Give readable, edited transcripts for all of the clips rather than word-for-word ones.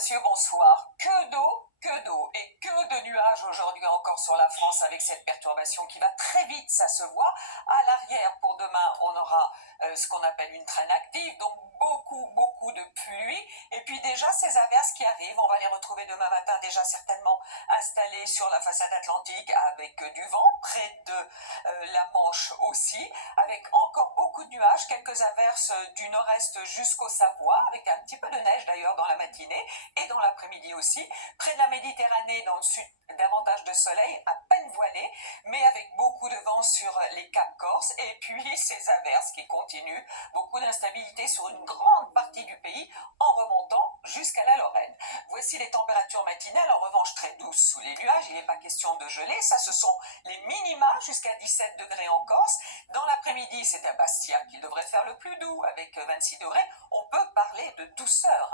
monsieur, bonsoir. Que d'eau et que de nuages aujourd'hui encore sur la France avec cette perturbation qui va très vite, ça se voit. À l'arrière, pour demain, on aura ce qu'on appelle une traîne active, donc beaucoup de pluie. Et puis déjà, ces averses qui arrivent, on va les retrouver demain matin déjà certainement installées sur la façade atlantique avec du vent, près de la Manche aussi, avec encore beaucoup de nuages, quelques averses du nord-est jusqu'au Savoie, avec un petit peu de neige d'ailleurs dans la matinée et dans l'après-midi aussi. Près de la Méditerranée, dans le sud, davantage de soleil, à peine voilé, mais avec beaucoup de vent sur les Caps Corse, et puis ces averses qui continuent, beaucoup d'instabilité sur une grande partie du pays, en remontant jusqu'à la Lorraine. Voici les températures matinales, en revanche très douces sous les nuages, il n'est pas question de geler, ça ce sont les minima jusqu'à 17 degrés en Corse. Dans l'après-midi, c'est à Bastia qu'il devrait faire le plus doux, avec 26 degrés. On peut parler de douceur,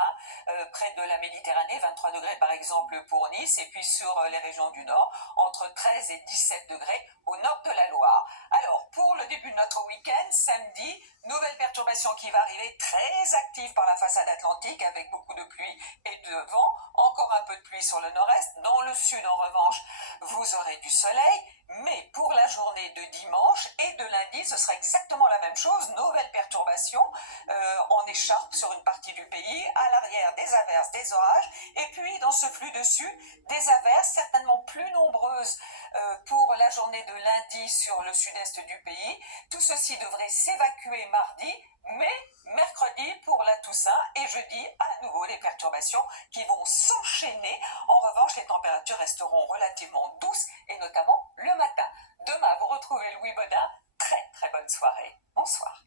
près de la Méditerranée, 23 degrés par exemple pour Nice, et puis sur les régions du nord, entre 13 et 17 degrés au nord de la Loire. Alors, pour le début de notre week-end, samedi, nouvelle perturbation qui va arriver, très active par la façade atlantique, avec beaucoup de pluie et de vent, encore un peu de pluie sur le nord-est. Dans le sud, en revanche, vous aurez du soleil, mais pour la journée de dimanche et de lundi, ce sera exactement la même chose, nouvelle perturbation en écharpe sur une partie du pays, à l'arrière des averses, des orages, et puis dans ce flux dessus, des averses certainement plus nombreuses pour la journée de lundi sur le sud-est du pays. Tout ceci devrait s'évacuer mardi, mais mercredi pour la Toussaint et jeudi à nouveau des perturbations qui vont s'enchaîner. En revanche, les températures resteront relativement douces et notamment le matin. Demain, vous retrouvez Louis Baudin. Très bonne soirée. Bonsoir.